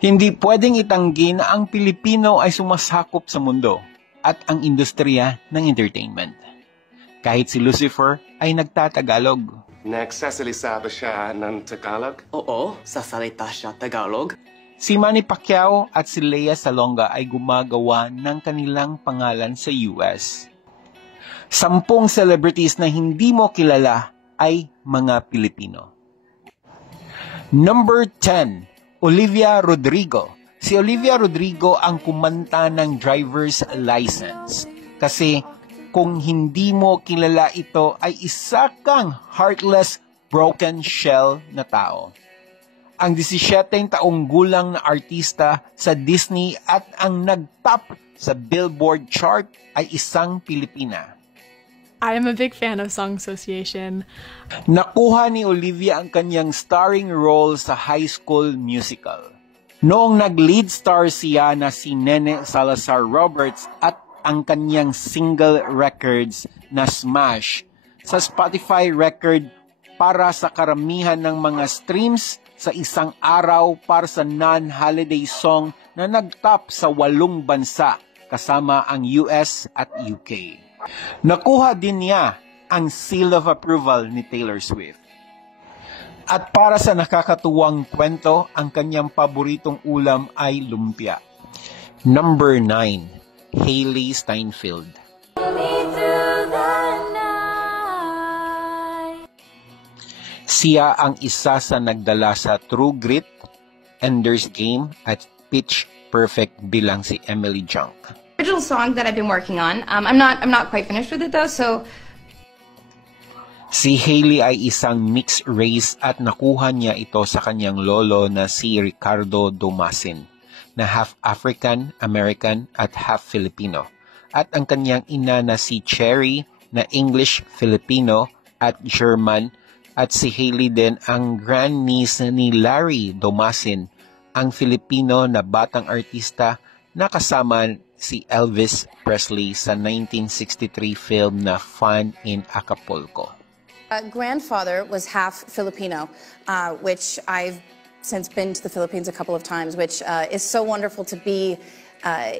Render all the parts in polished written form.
Hindi pwedeng itanggi na ang Pilipino ay sumasakop sa mundo at ang industriya ng entertainment. Kahit si Lucifer ay nagtatagalog. Nagsasalita ba siya ng Tagalog? Oo, sasalita siya Tagalog. Si Manny Pacquiao at si Lea Salonga ay gumagawa ng kanilang pangalan sa US. 10 celebrities na hindi mo kilala ay mga Pilipino. Number 10, Olivia Rodrigo. Si Olivia Rodrigo ang kumanta ng driver's license. Kasi kung hindi mo kilala ito ay isa kang heartless, broken shell na tao. Ang 17 taong gulang na artista sa Disney at ang nag-top sa Billboard chart ay isang Pilipina. I am a big fan of Song Association. Nakuha ni Olivia ang kanyang starring role sa High School Musical. Noong nag-lead star siya na si Nene Salazar Roberts at ang kanyang single records na Smash sa Spotify record para sa karamihan ng mga streams sa isang araw para sa non-holiday song na nag-top sa 8 bansa kasama ang US at UK. Nakuha din niya ang seal of approval ni Taylor Swift. At para sa nakakatuwang kwento, ang kanyang paboritong ulam ay lumpia. Number 9, Hailee Steinfeld. Siya ang isa sa nagdala sa True Grit, Ender's Game at Pitch Perfect bilang si Emily Junk. Original song that I've been working on. I'm not quite finished with it though, so. Si Hailee ay isang mixed race at nakuha niya ito sa kanyang lolo na si Ricardo Dumasin, na half African, American at half Filipino. At ang kanyang ina na si Cherry na English, Filipino at German. At si Hailee din ang grandniece ni Larry Dumasin, ang Filipino na batang artista na kasama si Elvis Presley sa 1963 film na Fun in Acapulco. Grandfather was half Filipino, which I've since been to the Philippines a couple of times, which is so wonderful to be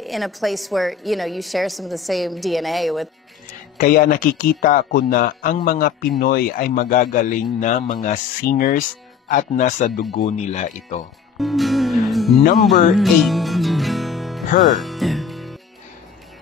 in a place where, you know, you share some of the same DNA with. Kaya nakikita ko na ang mga Pinoy ay magagaling na mga singers at nasa dugo nila ito. Number 8, Her.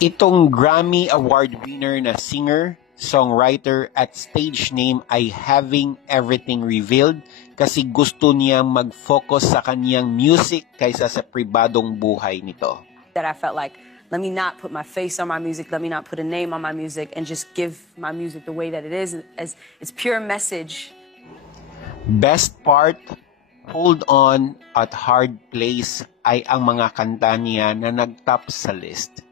Itong Grammy Award winner na singer, songwriter at stage name ay Having Everything Revealed kasi gusto niyang mag-focus sa kaniyang music kaysa sa pribadong buhay nito. That I felt like, let me not put my face on my music, let me not put a name on my music, and just give my music the way that it is, as its pure message. Best part, Hold On at Hard Place ay ang mga kanta niya na nag-top sa list.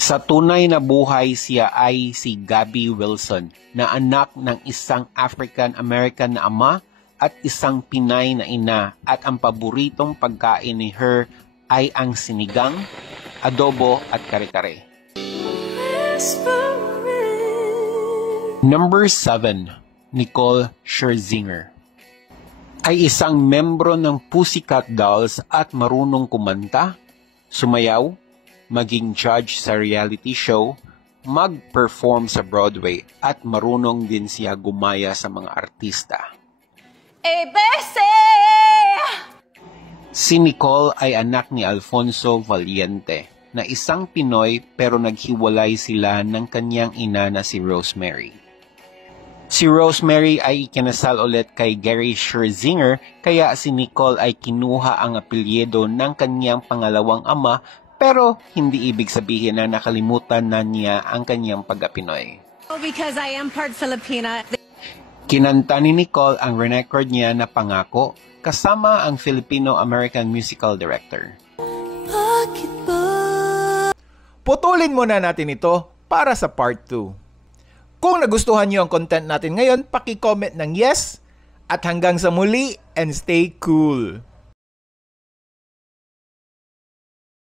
Sa tunay na buhay, siya ay si Gabby Wilson, na anak ng isang African-American na ama at isang Pinay na ina, at ang paboritong pagkain ni Her ay ang sinigang, adobo at kare-kare. Number 7, Nicole Scherzinger. Ay isang membro ng Pussycat Dolls at marunong kumanta, sumayaw, maging judge sa reality show, mag-perform sa Broadway, at marunong din siya gumaya sa mga artista. ABC! Si Nicole ay anak ni Alfonso Valiente, na isang Pinoy pero naghiwalay sila ng kanyang ina na si Rosemary. Si Rosemary ay ikinasal ulit kay Gary Scherzinger, kaya si Nicole ay kinuha ang apelyido ng kanyang pangalawang ama, pero hindi ibig sabihin na nakalimutan na niya ang kanyang pagka-Pinoy. Because I am part Filipina. Kinanta ni Nicole ang record niya na Pangako kasama ang Filipino-American musical director. Putulin muna natin ito para sa part 2. Kung nagustuhan niyo ang content natin ngayon, paki-comment ng yes at hanggang sa muli and stay cool.